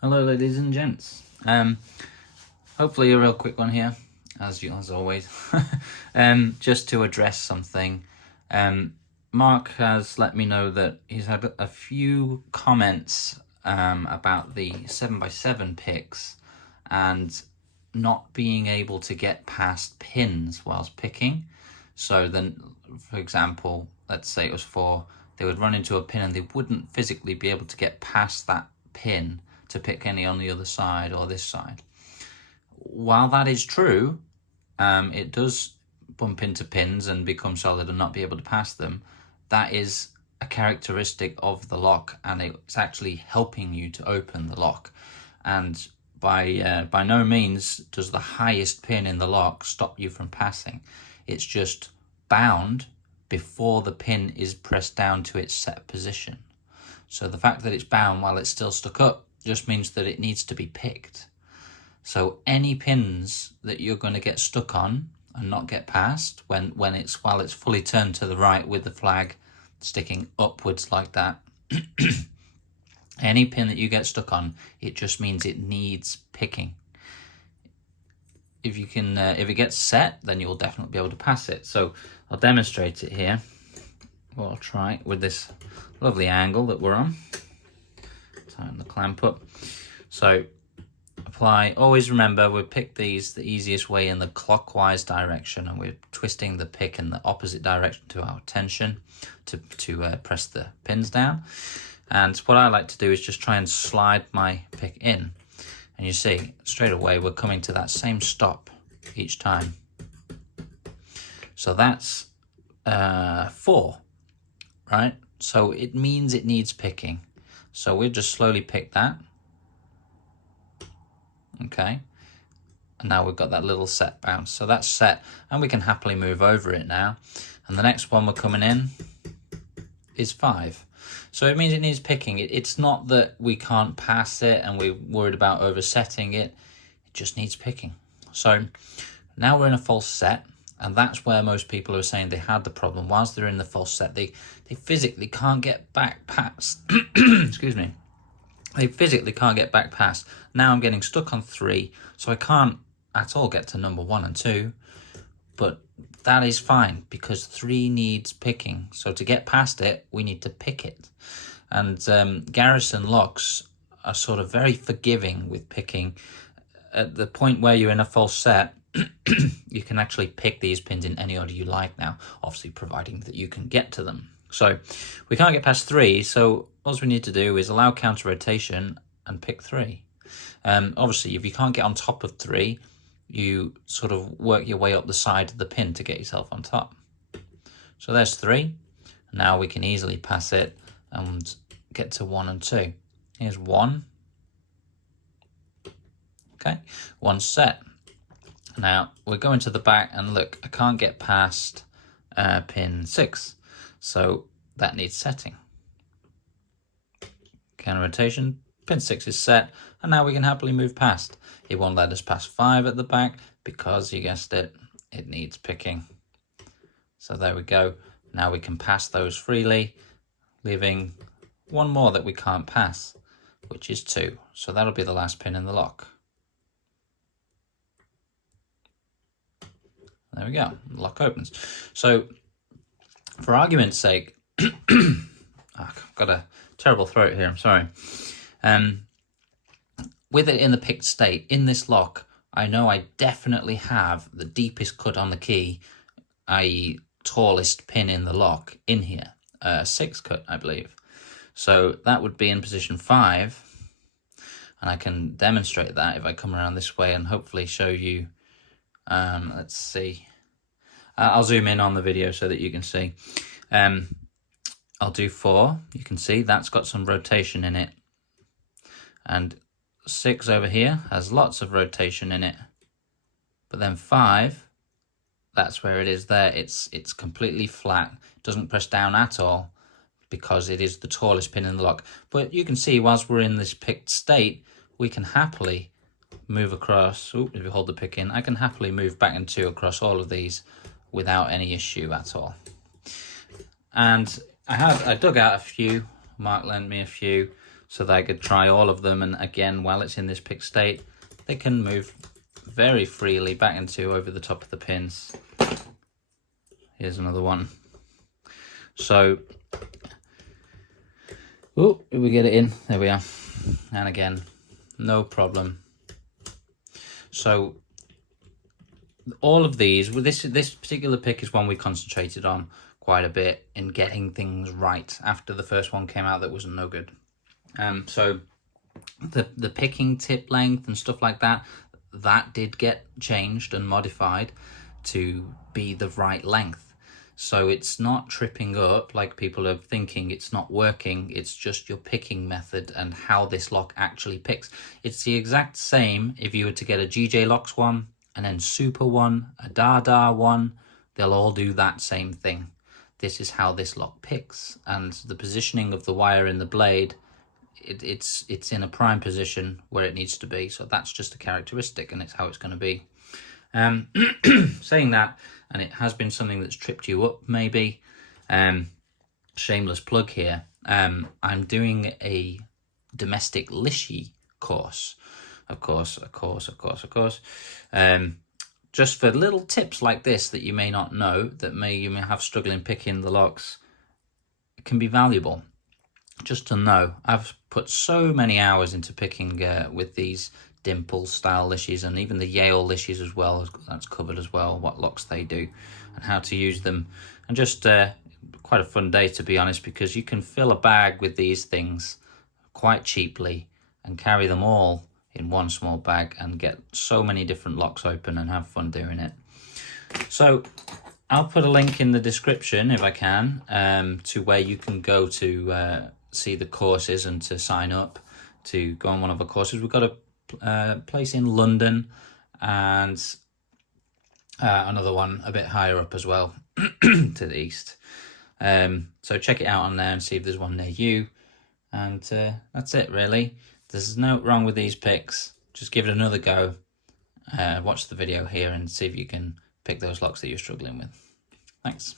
Hello ladies and gents. Hopefully a real quick one here, as always. Just to address something. Mark has let me know that he's had a few comments about the 7x7 picks and not being able to get past pins whilst picking. So then, for example, let's say it was 4, they would run into a pin and they wouldn't physically be able to get past that pin to pick any on the other side or this side. While that is true, it does bump into pins and become solid and not be able to pass them. That is a characteristic of the lock, and it's actually helping you to open the lock. And by no means does the highest pin in the lock stop you from passing. It's just bound before the pin is pressed down to its set position. So the fact that it's bound while it's still stuck up just means that it needs to be picked. So any pins that you're going to get stuck on and not get past while it's fully turned to the right with the flag sticking upwards like that, any pin that you get stuck on, it just means it needs picking. If it gets set, then you'll definitely be able to pass it. So I'll demonstrate it here. Well, I'll try it with this lovely angle that we're on. Tighten the clamp up. So apply, always remember we pick these the easiest way in the clockwise direction, and we're twisting the pick in the opposite direction to our tension to press the pins down. And what I like to do is just try and slide my pick in, and you see straight away we're coming to that same stop each time. So that's 4, right? So it means it needs picking. So we'll just slowly pick that. Okay. And now we've got that little set bounce. So that's set, and we can happily move over it now. And the next one we're coming in is 5. So it means it needs picking. It's not that we can't pass it and we're worried about oversetting it. It just needs picking. So now we're in a false set, and that's where most people are saying they had the problem. Whilst they're in the false set, they physically can't get back past. Excuse me. They physically can't get back past. Now I'm getting stuck on 3, so I can't at all get to number 1 and 2. But that is fine because 3 needs picking. So to get past it, we need to pick it. And Garrison locks are sort of very forgiving with picking. At the point where you're in a false set, you can actually pick these pins in any order you like now, obviously providing that you can get to them. So we can't get past 3, so all we need to do is allow counter rotation and pick 3. Obviously, if you can't get on top of 3, you sort of work your way up the side of the pin to get yourself on top. So there's 3. Now we can easily pass it and get to 1 and 2. Here's 1. Okay, 1 set. Now we're going to the back, and look, I can't get past pin 6. So that needs setting. Counter rotation, pin 6 is set, and now we can happily move past. It won't let us pass 5 at the back because, you guessed it, it needs picking. So there we go. Now we can pass those freely, leaving one more that we can't pass, which is 2. So that'll be the last pin in the lock. There we go, the lock opens. So for argument's sake, I've got a terrible throat here, I'm sorry. With it in the picked state, in this lock, I know I definitely have the deepest cut on the key, i.e. tallest pin in the lock in here, 6 cut, I believe. So that would be in position 5, and I can demonstrate that if I come around this way and hopefully show you. Let's see. I'll zoom in on the video so that you can see. I'll do 4. You can see that's got some rotation in it. And 6 over here has lots of rotation in it. But then 5, that's where it is there. It's completely flat. It doesn't press down at all because it is the tallest pin in the lock. But you can see whilst we're in this picked state, we can happily move across. If you hold the pick in, I can happily move back and 2 across all of these without any issue at all. And I dug out a few. Mark lent me a few. so that I could try all of them. And again, while it's in this pick state, they can move very freely back into over the top of the pins. Here's another one. So, oh, we get it in. There we are. And again, no problem. So all of these, this particular pick is one we concentrated on quite a bit in getting things right after the first one came out that was no good. So the picking tip length and stuff like that, that did get changed and modified to be the right length. So it's not tripping up like people are thinking it's not working. It's just your picking method and how this lock actually picks. It's the exact same if you were to get a GJ Locks one and then Super one, a Dada one, they'll all do that same thing. This is how this lock picks, and the positioning of the wire in the blade, it's in a prime position where it needs to be. So that's just a characteristic, and it's how it's going to be. Saying that, and it has been something that's tripped you up maybe, shameless plug here, I'm doing a domestic Lishi course, of course, just for little tips like this that you may not know, that you may have struggling picking the locks. It can be valuable just to know. I've put so many hours into picking with these dimple style Lishis, and even the Yale Lishis as well. That's covered as well, what locks they do and how to use them. And just quite a fun day, to be honest, because you can fill a bag with these things quite cheaply and carry them all in one small bag and get so many different locks open and have fun doing it. So I'll put a link in the description if I can, to where you can go to see the courses and to sign up to go on one of our courses. We've got a place in London and another one a bit higher up as well to the east. So check it out on there and see if there's one near you. And that's it, really. There's no wrong with these picks. Just give it another go. Watch the video here and see if you can pick those locks that you're struggling with. Thanks.